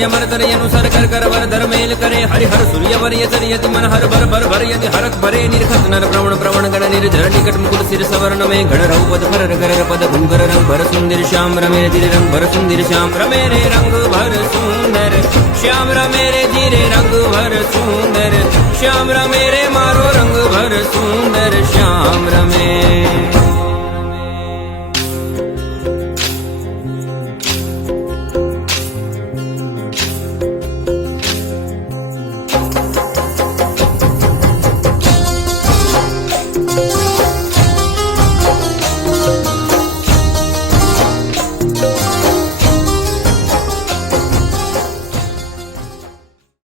यमर अनुसर कर कर वर धर मेल करे हरिहर सूर्य वर्य चरियति मन हर भर भर भर यति हरक भरे निर्खत नर प्रवण प्रवण गण निर्झर निकट मुकुट सिर सवर्ण में घड़ रऊ पद फर गर पद भूंगर रंग भर सुंदर श्याम रमे धीरे रंग भर सुंदर श्याम रमे रे रंग भर सुंदर श्याम रमे रे धीरे रंग भर सुंदर श्याम रमे रे मारो रंग भर सुंदर श्याम रमे